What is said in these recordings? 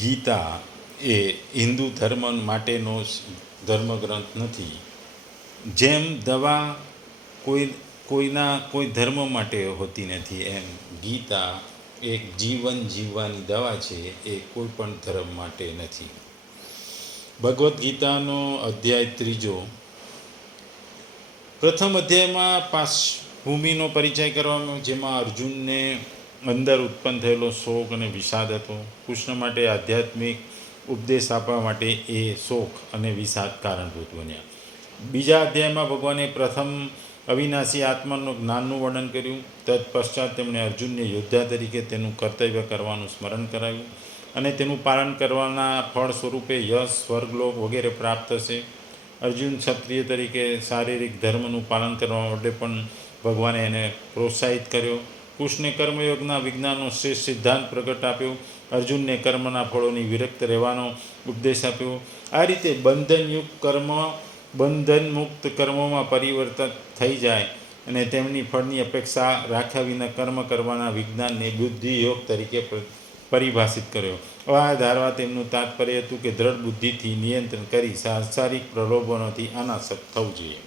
ગીતા એ હિન્દુ ધર્મ માટેનો ધર્મગ્રંથ નથી. જેમ દવા કોઈ ધર્મ માટે હોતી નથી, એમ ગીતા એક જીવન જીવવાની દવા છે, એ કોઈ પણ ધર્મ માટે નથી. ભગવદ્ ગીતાનો અધ્યાય 3. પ્રથમ અધ્યાયમાં પાર્શ્વભૂમિનો પરિચય કરવામાં, જેમાં અર્જુનને અંદર ઉત્પન્ન થયેલો શોક અને વિષાદ હતો. કૃષ્ણ માટે આધ્યાત્મિક ઉપદેશ આપવા માટે એ શોક અને વિષાદ કારણભૂત બન્યા. બીજા અધ્યાયમાં ભગવાને પ્રથમ અવિનાશી આત્માનું જ્ઞાનનું વર્ણન કર્યું. તત્પશ્ચાત તેમણે અર્જુનને યોદ્ધા તરીકે તેનું કર્તવ્ય કરવાનું સ્મરણ કરાવ્યું અને તેનું પાલન કરવાના ફળ સ્વરૂપે યશ, સ્વર્ગલોક વગેરે પ્રાપ્ત થશે. અર્જુન ક્ષત્રિય તરીકે શારીરિક ધર્મનું પાલન કરવા માટે પણ ભગવાને એને પ્રોત્સાહિત કર્યો. કૃષ્ણે કર્મયોગના વિજ્ઞાનનો શ્રેષ્ઠ સિદ્ધાંત પ્રગટ આપ્યો. અર્જુનને કર્મના ફળોની વિરક્ત રહેવાનો ઉપદેશ આપ્યો. આ રીતે બંધનમુક્ત કર્મોમાં પરિવર્તન થઈ જાય અને તેમની ફળની અપેક્ષા રાખ્યા વિના કર્મ કરવાના વિજ્ઞાનને બુદ્ધિયોગ તરીકે પરિભાષિત કર્યો. આ ધારવા તેમનું તાત્પર્ય હતું કે દ્રઢ બુદ્ધિથી નિયંત્રણ કરી સાંસારિક પ્રલોભનોથી અનાસક્ત થવું જોઈએ.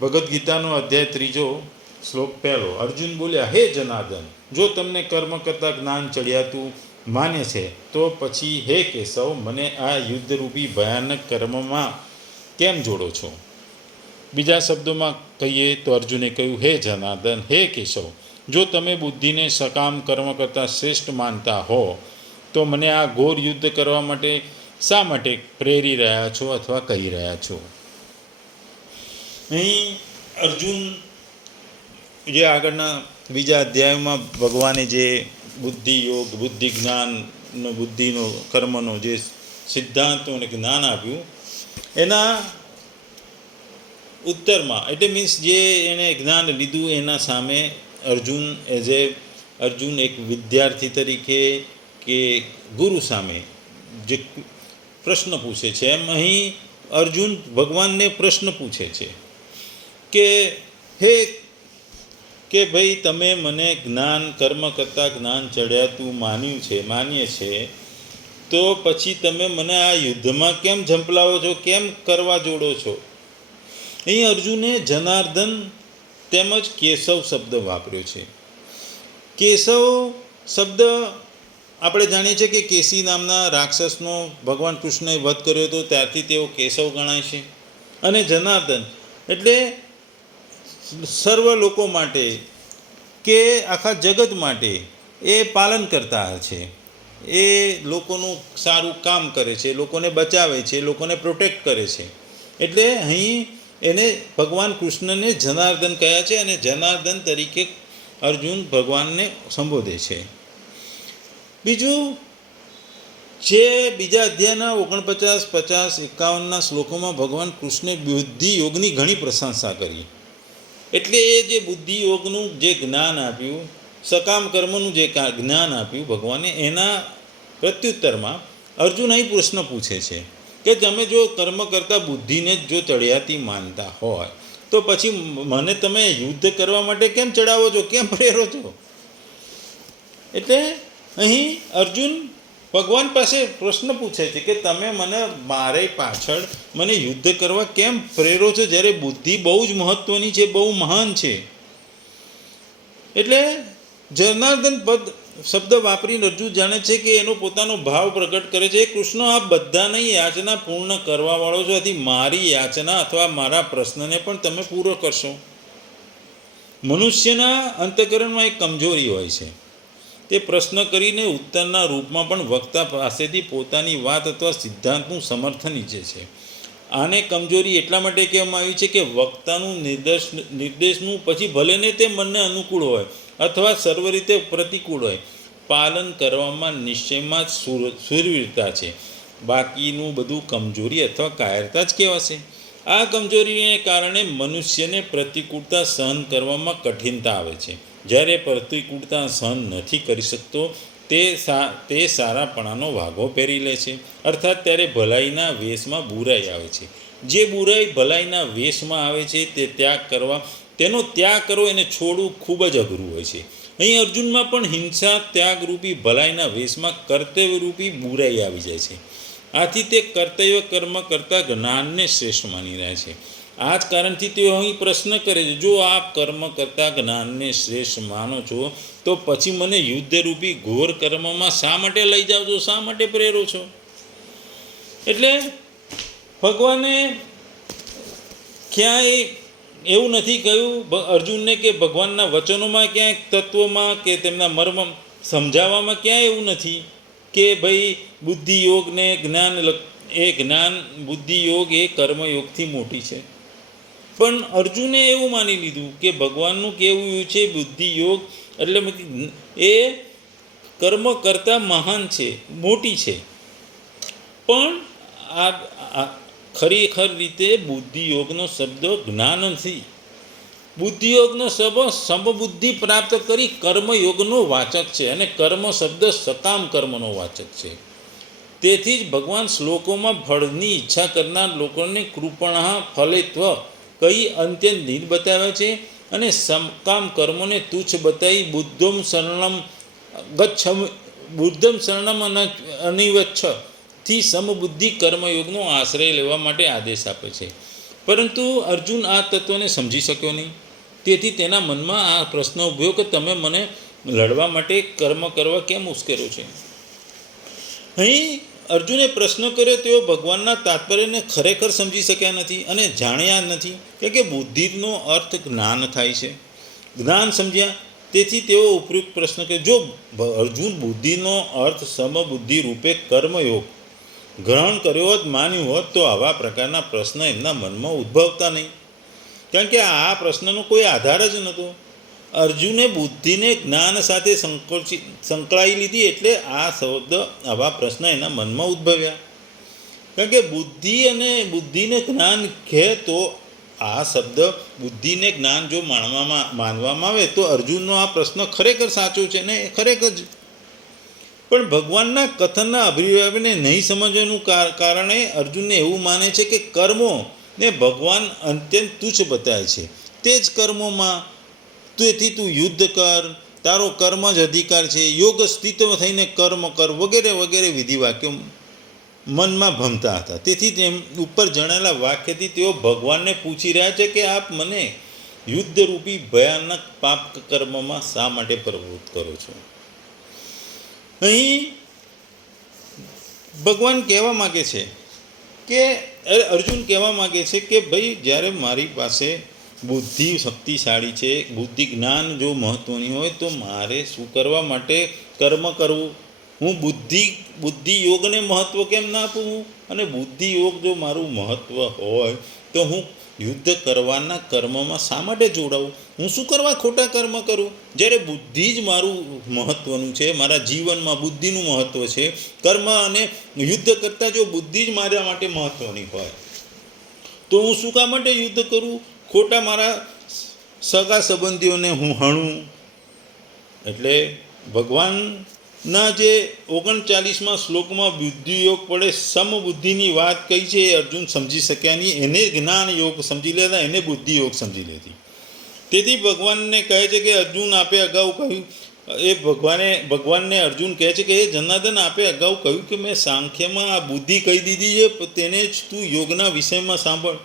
ભગવદ્ ગીતાનો અધ્યાય 3, શ્લોક 1. અર્જુન બોલ્યા, હે જનાર્દન, જો તમને કર્મ કરતાં જ્ઞાન ચડિયાતું માન્ય છે, તો પછી હે કેશવ, મને આ યુદ્ધરૂપી ભયાનક કર્મમાં કેમ જોડો છો? બીજા શબ્દોમાં કહીએ તો અર્જુને કહ્યું, હે જનાર્દન, હે કેશવ, જો તમે બુદ્ધિને સકામ કર્મ કરતાં શ્રેષ્ઠ માનતા હો, તો મને આ ઘોર યુદ્ધ કરવા માટે શા માટે પ્રેરી રહ્યા છો અથવા કહી રહ્યા છો? અહીં અર્જુન જે આગળના બીજા અધ્યાયમાં ભગવાને જે બુદ્ધિ યોગ, બુદ્ધિ જ્ઞાન, બુદ્ધિનો કર્મનો જે સિદ્ધાંતો અને જ્ઞાન આપ્યું, એના ઉત્તરમાં, એટલે મીન્સ જે એણે જ્ઞાન લીધું એના સામે અર્જુન એક વિદ્યાર્થી તરીકે કે ગુરુ સામે જે પ્રશ્ન પૂછે છે, એમ અહીં અર્જુન ભગવાનને પ્રશ્ન પૂછે છે કે ભાઈ, તમે મને જ્ઞાન કર્મ કરતાં જ્ઞાન ચડ્યાતું માન્ય છે, તો પછી તમે મને આ યુદ્ધમાં કેમ ઝંપલાવો છો, કેમ કરવા જોડો છો? અહીં અર્જુને જનાર્દન તેમજ કેશવ શબ્દ વાપર્યો છે. કેશવ શબ્દ આપણે જાણીએ છીએ કે કેસી નામના રાક્ષસનો ભગવાન કૃષ્ણએ વધ કર્યો હતો, ત્યારથી તેઓ કેશવ ગણાય છે. અને જનાર્દન એટલે સર્વ લોકો માટે કે આખા જગત માટે એ પાલન કરતા છે, એ લોકોનું સારું કામ કરે છે, લોકોને બચાવે છે, લોકોને પ્રોટેક્ટ કરે છે. એટલે અહીં એને ભગવાન કૃષ્ણને જનાર્દન કહ્યા છે અને જનાર્દન તરીકે અર્જુન ભગવાનને સંબોધે છે. બીજું, જે બીજા અધ્યાયના 49, 50, 51 શ્લોકોમાં ભગવાન કૃષ્ણે બુદ્ધિ યોગની ઘણી પ્રશંસા કરી. એટલે એ જે બુદ્ધિ યોગનું જે જ્ઞાન આપ્યું, સકામ કર્મનું જે જ્ઞાન આપ્યું ભગવાને, એના પ્રત્યુત્તરમાં અર્જુન અહીં પ્રશ્ન પૂછે છે કે તમે જો કર્મ કરતાં બુદ્ધિને જ જો ચડિયાતી માનતા હોય, તો પછી મને તમે યુદ્ધ કરવા માટે કેમ ચડાવો છો, કેમ પ્રેરો છો? એટલે અહીં અર્જુન ભગવાન પાસે પ્રશ્ન પૂછે છે કે તમે મારે પાછળ મને યુદ્ધ કરવા કેમ પ્રેરો છો, જ્યારે બુદ્ધિ બહુ જ મહત્ત્વની છે, બહુ મહાન છે. એટલે જનાર્દન પદ શબ્દ વાપરીને અર્જુન જાણે છે કે એનો પોતાનો ભાવ પ્રગટ કરે છે, કૃષ્ણ, આ બધાની યાચના પૂર્ણ કરવાવાળો છો, આથી મારી યાચના અથવા મારા પ્રશ્નને પણ તમે પૂરો કરશો. મનુષ્યના અંતઃકરણમાં એક કમજોરી હોય છે, તે પ્રશ્ન કરીને ઉત્તરના રૂપમાં પણ વક્તા પાસેથી પોતાની વાત અથવા સિદ્ધાંતનું સમર્થન ઈચ્છે છે. આને કમજોરી એટલા માટે કહેવામાં આવી છે કે વક્તાનું નિર્દેશનું પછી ભલેને તે મનને અનુકૂળ હોય અથવા સર્વ રીતે પ્રતિકૂળ હોય, પાલન કરવામાં નિશ્ચયમાં જ શૂરવીરતા છે. બાકીનું બધું કમજોરી અથવા કાયરતા જ કહેવાશે. આ કમજોરીને કારણે મનુષ્યને પ્રતિકૂળતા સહન કરવામાં કઠિનતા આવે છે. જ્યારે પ્રતિકૂળતા સહન નથી કરી શકતો, તે સારાપણાનો વાઘો પહેરી લે છે, અર્થાત ત્યારે ભલાઈના વેશમાં બુરાઈ આવે છે. જે બુરાઈ ભલાઈના વેશમાં આવે છે તેનો ત્યાગ કરવો એને છોડવું ખૂબ જ અઘરું હોય છે. અહીં અર્જુનમાં પણ હિંસા ત્યાગરૂપી ભલાઈના વેશમાં કર્તવ્યરૂપી બુરાઈ આવી જાય છે. આથી તે કર્તવ્ય કર્મ કરતાં જ્ઞાનને શ્રેષ્ઠ માની રહ્યા છે. આ જ કારણથી તેઓ અહીં પ્રશ્ન કરે છે, જો આપ કર્મ કરતાં જ્ઞાનને શ્રેષ્ઠ માનો છો તો પછી મને યુદ્ધરૂપી ઘોર કર્મમાં શા માટે લઈ જાઓ છો, શા માટે પ્રેરો છો? એટલે ભગવાને ક્યાંય એવું નથી કહ્યું અર્જુનને કે ભગવાનના વચનોમાં ક્યાંય તત્વમાં કે તેમના મર્મ સમજાવવામાં ક્યાંય એવું નથી કે ભાઈ બુદ્ધિયોગને જ્ઞાન બુદ્ધિયોગ એ કર્મયોગથી મોટી છે. પણ અર્જુને એવું માની લીધું કે ભગવાનનું કહેવું એવું છે બુદ્ધિયોગ એટલે એ કર્મ કરતાં મહાન છે, મોટી છે. પણ આ ખરેખર રીતે બુદ્ધિયોગનો શબ્દ જ્ઞાન નથી. બુદ્ધિયોગનો શબ્દ સમબુદ્ધિ પ્રાપ્ત કરી કર્મયોગનો વાચક છે અને કર્મ શબ્દ સકામ કર્મનો વાચક છે. તેથી જ ભગવાન શ્લોકોમાં ફળની ઈચ્છા કરનાર લોકોને કૃપણા ફલેત્વ કહી અત્યંત નીર બતાવ્યા છે અને સકામ કર્મોને તુચ્છ બતાવી બુદ્ધમ શરણમ અનિવચ્છ થી સમબુદ્ધિ કર્મયોગનો આશ્રય લેવા માટે આદેશ આપે છે. પરંતુ અર્જુન આ તત્વને સમજી શક્યો નહીં. તેથી તેના મનમાં આ પ્રશ્ન ઉભ્યો કે તમે મને લડવા માટે કર્મ કરવા કેમ ઉશ્કેરો છે? અહીં અર્જુને પ્રશ્ન કર્યો તેઓ ભગવાનના તાત્પર્યને ખરેખર સમજી શક્યા નથી અને જાણ્યા નથી કે બુદ્ધિનો અર્થ જ્ઞાન થાય છે. જ્ઞાન સમજ્યા તેથી તેઓ ઉપયુક્ત પ્રશ્ન કર્યો. જો અર્જુન બુદ્ધિનો અર્થ સમબુદ્ધિ રૂપે કર્મયોગ ગ્રહણ કર્યો હોત, માન્યું હોત તો આવા પ્રકારના પ્રશ્ન એમના મનમાં ઉદ્ભવતા નહીં. કારણ કે આ પ્રશ્નનો કોઈ આધાર જ નહોતો. અર્જુને બુદ્ધિને જ્ઞાન સાથે સંકળાઈ લીધી એટલે આ શબ્દ આવા પ્રશ્ન એના મનમાં ઉદ્ભવ્યા. કારણ કે બુદ્ધિ અને બુદ્ધિને જ્ઞાન કહે તો આ શબ્દ બુદ્ધિને જ્ઞાન જો માનવામાં આવે તો અર્જુનનો આ પ્રશ્ન ખરેખર સાચો છે ને ખરેખર જ. પણ ભગવાનના કથનના અભિપ્રાયને નહીં સમજવાનું કારણે અર્જુનને એવું માને છે કે કર્મોને ભગવાન અત્યંત તુચ્છ બતાવે છે. તે જ કર્મોમાં તેથી તું યુદ્ધ કર, તારો કર્મ જ અધિકાર છે, યોગ સ્થિત થઈને કર્મ કર વગેરે વગેરે વિધિ વાક્યો મનમાં ભમતા હતા. તેથી તેમ ઉપર જણાયેલા વાક્યથી તેઓ ભગવાનને પૂછી રહ્યા છે કે આપ મને યુદ્ધરૂપી ભયાનક પાપ કર્મમાં શા માટે પ્રવૃત્ત કરો છો? અહીં ભગવાન કહેવા માગે છે કે અર્જુન કહેવા માગે છે કે ભાઈ જ્યારે મારી પાસે બુદ્ધિ શક્તિશાળી છે, બુદ્ધિ જ્ઞાન જો મહત્ત્વની હોય તો મારે શું કરવા માટે કર્મ કરવું? હું બુદ્ધિ યોગને મહત્ત્વ કેમ ના આપું? અને બુદ્ધિ યોગ જો મારું મહત્ત્વ હોય તો હું યુદ્ધ કરવાના કર્મમાં શા માટે જોડાવું? હું શું કરવા ખોટા કર્મ કરું? જ્યારે બુદ્ધિ જ મારું મહત્ત્વનું છે, મારા જીવનમાં બુદ્ધિનું મહત્ત્વ છે. કર્મ અને યુદ્ધ કરતાં જો બુદ્ધિ જ મારા માટે મહત્ત્વની હોય તો હું શું કામ માટે યુદ્ધ કરું? ખોટા મારા સગા સંબંધીઓને હું હણું? એટલે ભગવાનના જે 39મા શ્લોકમાં બુદ્ધિયોગ પડે સમબુદ્ધિની વાત કહી છે એ અર્જુન સમજી શક્યા નહીં. એને જ્ઞાન યોગ સમજી લેતા, એને બુદ્ધિયોગ સમજી લેતી. તેથી ભગવાનને કહે છે કે અર્જુન આપે અગાઉ કહ્યું ભગવાનને અર્જુન કહે છે કે એ જનાર્દન આપે અગાઉ કહ્યું કે મેં સાંખ્યમાં આ બુદ્ધિ કહી દીધી છે, તેને જ તું યોગના વિષયમાં સાંભળ.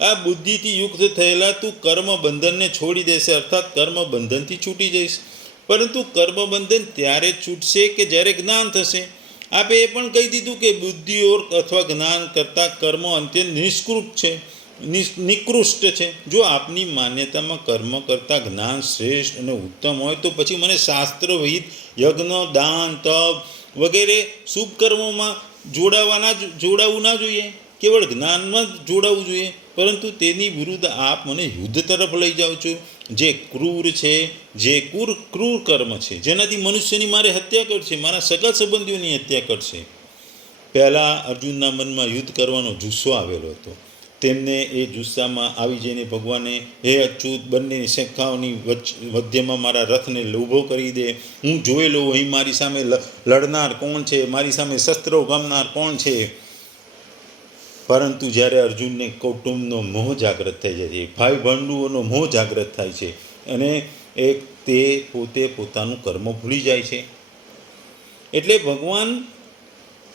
આ બુદ્ધિથી યુક્ત થયેલા તું કર્મ બંધનને છોડી દેશે, અર્થાત કર્મ બંધનથી છૂટી જઈશ. પરંતુ કર્મબંધન ત્યારે જ છૂટશે કે જ્યારે જ્ઞાન થશે. આપે એ પણ કહી દીધું કે બુદ્ધિયોગ અથવા જ્ઞાન કરતાં કર્મ અત્યંત નિકૃષ્ટ છે. જો આપની માન્યતામાં કર્મ કરતાં જ્ઞાન શ્રેષ્ઠ અને ઉત્તમ હોય તો પછી મને શાસ્ત્રવિહિત યજ્ઞ, દાન, તપ વગેરે શુભ કર્મોમાં જોડાવવું ના જોઈએ. કેવળ જ્ઞાનમાં જ જોડાવવું જોઈએ. પરંતુ તેની વિરુદ્ધ આપ મને યુદ્ધ તરફ લઈ જાઓ છો, જે ક્રૂર છે, જે ક્રૂર કર્મ છે, જેનાથી મનુષ્યની મારે હત્યા કરશે, મારા સગા સંબંધીઓની હત્યા કરશે. પહેલાં અર્જુનના મનમાં યુદ્ધ કરવાનો જુસ્સો આવેલો હતો. તેમને એ જુસ્સામાં આવી જઈને ભગવાને હે અચ્યુત, બંને શાખાઓની મધ્યમાં મારા રથને ઊભો કરી દે, હું જોઈ લઉં અહીં મારી સામે લડનાર કોણ છે, મારી સામે શસ્ત્રો ગમનાર કોણ છે. પરંતુ જ્યારે અર્જુનને કૌટુંબનો મોહ જાગૃત થઈ જાય છે, ભાઈ બંધુઓનો મોહ જાગૃત થાય છે અને એ તે પોતે પોતાનું કર્મ ભૂલી જાય છે. એટલે ભગવાન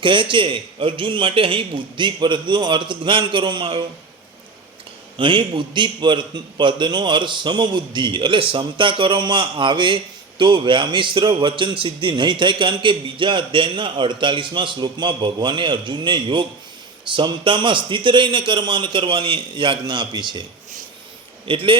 કહે છે અર્જુન માટે અહીં બુદ્ધિ પદનો અર્થ જ્ઞાન કરવામાં આવ્યો. અહીં બુદ્ધિ પદનો અર્થ સમબુદ્ધિ એટલે સમતા કરવામાં આવે તો વ્યામિશ્ર વચન સિદ્ધિ નહીં થાય. કારણ કે બીજા અધ્યાયના 48મા શ્લોકમાં ભગવાને અર્જુનને યોગ સમતામાં સ્થિત રહીને કર્મ કરવાની આજ્ઞા આપી છે. એટલે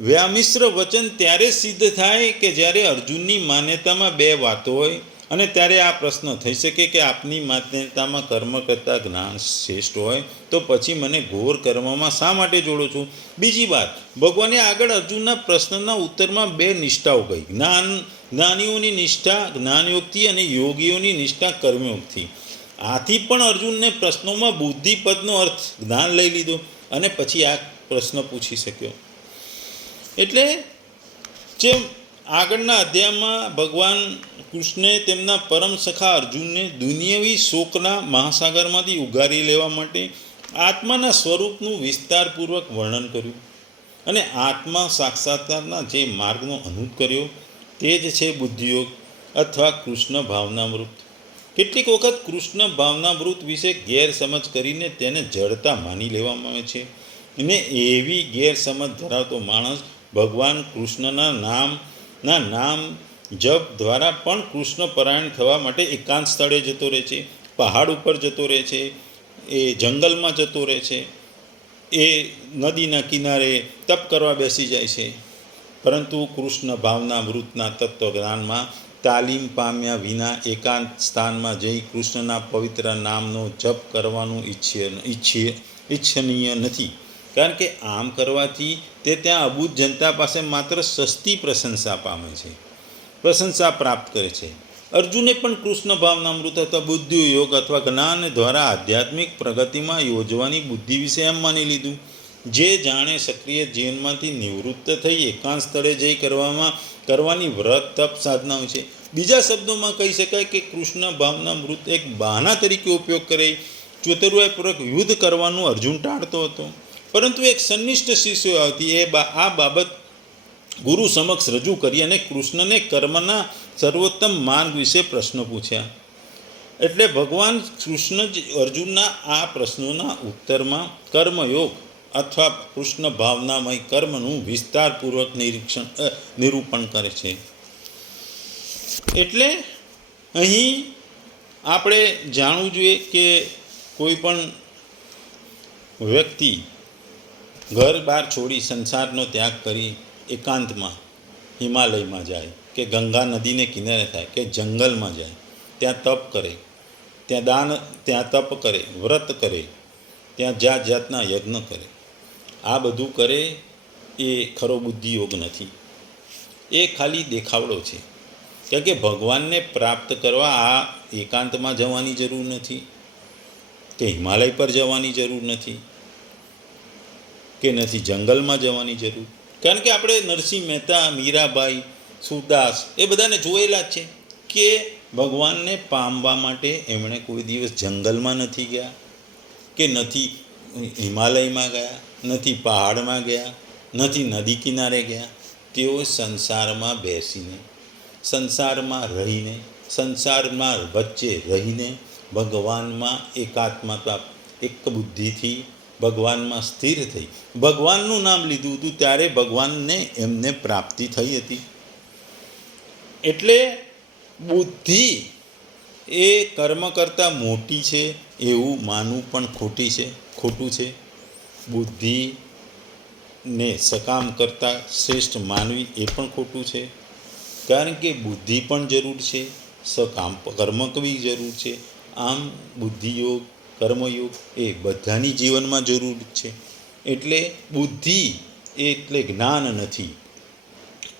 વ્યામિશ્ર વચન ત્યારે સિદ્ધ થાય કે જ્યારે અર્જુનની માન્યતામાં બે વાતો હોય અને ત્યારે આ પ્રશ્ન થઈ શકે કે આપની માન્યતામાં કર્મ કરતાં જ્ઞાન શ્રેષ્ઠ હોય તો પછી મને ઘોર કર્મમાં શા માટે જોડો છો. બીજી વાત, ભગવાને આગળ અર્જુનના પ્રશ્નના ઉત્તરમાં બે નિષ્ઠાઓ કહી. જ્ઞાનીઓની નિષ્ઠા જ્ઞાનયોગથી અને યોગીઓની નિષ્ઠા કર્મયોગથી. આથી પણ અર્જુનને પ્રશ્નોમાં બુદ્ધિપદનો અર્થ જ્ઞાન લઈ લીધો અને પછી આ પ્રશ્ન પૂછી શક્યો. એટલે જેમ આગળના અધ્યાયમાં ભગવાન કૃષ્ણે તેમના પરમ સખા અર્જુનને દુનિયાવી શોકના મહાસાગરમાંથી ઉગારી લેવા માટે આત્માના સ્વરૂપનું વિસ્તારપૂર્વક વર્ણન કર્યું અને આત્મા સાક્ષાત્કારના જે માર્ગનો અનુભવ કર્યો તે જ છે બુદ્ધિયોગ અથવા કૃષ્ણ ભાવનામૃત. કેટલીક વખત કૃષ્ણ ભાવનામૃત વિશે ગેરસમજ કરીને તેને જડતા માની લેવામાં આવે છે અને એવી ગેરસમજ ધરાવતો માણસ ભગવાન કૃષ્ણના નામ જપ દ્વારા પણ કૃષ્ણ પરાયણ થવા માટે એકાંત સ્થળે જતો રહે છે, પહાડ ઉપર જતો રહે છે, એ જંગલમાં જતો રહે છે, એ નદીના કિનારે તપ કરવા બેસી જાય છે. પરંતુ કૃષ્ણ ભાવનામૃતના તત્વજ્ઞાનમાં તાલીમ પામ્યા વિના એકાંત સ્થાનમાં જઈ કૃષ્ણના પવિત્ર નામનો જપ કરવાનું ઈચ્છનીય નથી. કારણ કે આમ કરવાથી તે ત્યાં અબૂધ જનતા પાસે માત્ર સસ્તી પ્રશંસા પામે છે, પ્રશંસા પ્રાપ્ત કરે છે. અર્જુને પણ કૃષ્ણ ભાવનામૃત અથવા બુદ્ધિ યોગ અથવા જ્ઞાન દ્વારા આધ્યાત્મિક પ્રગતિમાં યોજવાની બુદ્ધિ વિશે એમ માની લીધું જે જાણે સક્રિય જીવનમાંથી નિવૃત્ત થઈ એકાંત સ્થળે જઈ કરવાની વ્રત તપ સાધનાઓ છે. બીજા શબ્દોમાં કહી શકાય કે કૃષ્ણ ભાવનામૃત એક બહાના તરીકે ઉપયોગ કરી ચતુરાઈપૂર્વક યુદ્ધ કરવાનું અર્જુન ટાળતો હતો. પરંતુ એક સંનિષ્ઠ શિષ્યો આવતી આ બાબત ગુરુ સમક્ષ રજૂ કરી અને કૃષ્ણને કર્મના સર્વોત્તમ માર્ગ વિશે પ્રશ્નો પૂછ્યા. એટલે ભગવાન કૃષ્ણ જ અર્જુનના આ પ્રશ્નોના ઉત્તરમાં કર્મયોગ અથવા કૃષ્ણ ભાવનામય કર્મનું વિસ્તારપૂર્વક નિરૂપણ કરે છે. એટલે અહીં આપણે જાણવું જોઈએ કે કોઈ પણ વ્યક્તિ ઘર બહાર છોડી સંસારનો ત્યાગ કરી એકાંતમાં હિમાલયમાં જાય કે ગંગા નદીને કિનારે થાય કે જંગલમાં જાય, ત્યાં તપ કરે, ત્યાં તપ કરે, વ્રત કરે, ત્યાં જાત જાતના યજ્ઞ કરે, આ બધું કરે એ ખરો બુદ્ધિયોગ નથી. એ ખાલી દેખાવડો છે. કારણ કે ભગવાનને પ્રાપ્ત કરવા આ એકાંતમાં જવાની જરૂર નથી કે હિમાલય પર જવાની જરૂર નથી કે નથી જંગલમાં જવાની જરૂર. કારણ કે આપણે નરસિંહ મહેતા, મીરાબાઈ, સુરદાસ એ બધાને જોયેલા જ છે કે ભગવાનને પામવા માટે એમણે કોઈ દિવસ જંગલમાં નથી ગયા કે નથી હિમાલયમાં ગયા, નથી પહાડમાં ગયા, નથી નદી કિનારે ગયા. તેઓ સંસારમાં બેસીને, સંસારમાં રહીને, સંસારમાં વચ્ચે રહીને ભગવાનમાં એકાત્મતા એક બુદ્ધિથી ભગવાનમાં સ્થિર થઈ ભગવાનનું નામ લીધું હતું ત્યારે ભગવાનને એમને પ્રાપ્તિ થઈ હતી. એટલે બુદ્ધિ એ કર્મ કરતાં મોટી છે એવું માનવું પણ ખોટું છે. બુદ્ધિને સકામ કરતાં શ્રેષ્ઠ માનવી એ પણ ખોટું છે. કારણ કે બુદ્ધિ પણ જરૂર છે, સકામ કર્મ બી જરૂર છે. આમ બુદ્ધિયોગ કર્મયોગ એ બધાની જીવનમાં જરૂર છે. એટલે બુદ્ધિ એટલે જ્ઞાન નથી.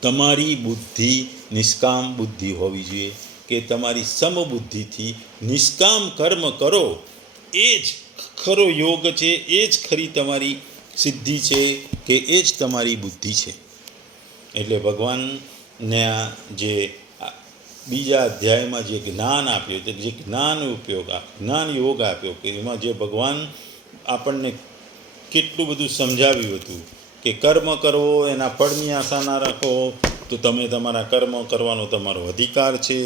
તમારી બુદ્ધિ નિષ્કામ બુદ્ધિ હોવી જોઈએ કે તમારી સમબુદ્ધિથી નિષ્કામ કર્મ કરો, એ જ ખરો યોગ છે, એ જ ખરી તમારી સિદ્ધિ છે કે એ જ તમારી બુદ્ધિ છે. એટલે ભગવાનને આ જે બીજા અધ્યાયમાં જે જ્ઞાન આપ્યું, જે જ્ઞાન યોગ આપ્યો કે એમાં જે ભગવાન આપણને કેટલું બધું સમજાવ્યું હતું કે કર્મ કરવો, એના ફળની આશા ના રાખો, તો તો તમે તમારા કર્મ કરવાનો તમારો અધિકાર છે.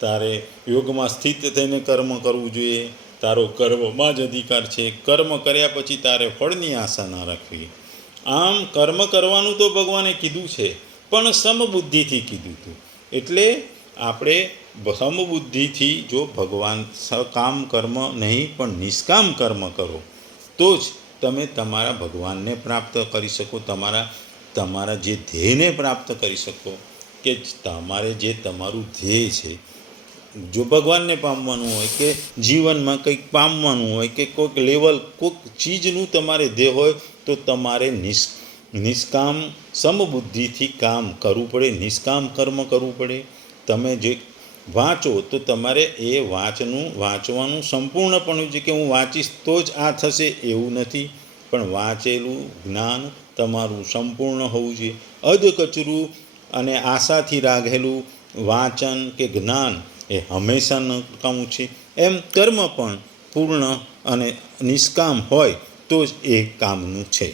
તારે યોગમાં સ્થિત થઈને કર્મ કરવું જોઈએ. તારો કર્મમાં જ અધિકાર છે. કર્મ કર્યા પછી તારે ફળની આશા ના રાખવી. આમ કર્મ કરવાનું તો ભગવાને કીધું છે, પણ સમબુદ્ધિથી કીધું હતું. એટલે આપણે સમબુદ્ધિથી જો ભગવાન સકામ કર્મ નહીં પણ નિષ્કામ કર્મ કરો તો જ તમે તમારા ભગવાનને પ્રાપ્ત કરી શકો, તમારા જે ધ્યેયને પ્રાપ્ત કરી શકો. કે તમારે જે તમારું ધ્યેય છે, જો ભગવાનને પામવાનું હોય કે જીવનમાં કંઈક પામવાનું હોય કે કોઈક લેવલ કોઈક ચીજનું તમારે ધ્યેય હોય તો તમારે નિષ્કામ સમબુદ્ધિથી કામ કરવું પડે, નિષ્કામ કર્મ કરવું પડે. તમે જે વાંચો તો તમારે એ વાંચવાનું સંપૂર્ણપણું છે કે હું વાંચીશ તો જ આ થશે એવું નથી, પણ વાંચેલું જ્ઞાન તમારું સંપૂર્ણ હોવું જોઈએ. અધકચરું અને આશાથી રાખેલું વાંચન કે જ્ઞાન એ હંમેશા નકામું છે. એમ કર્મ પણ પૂર્ણ અને નિષ્કામ હોય તો જ એ કામનું છે.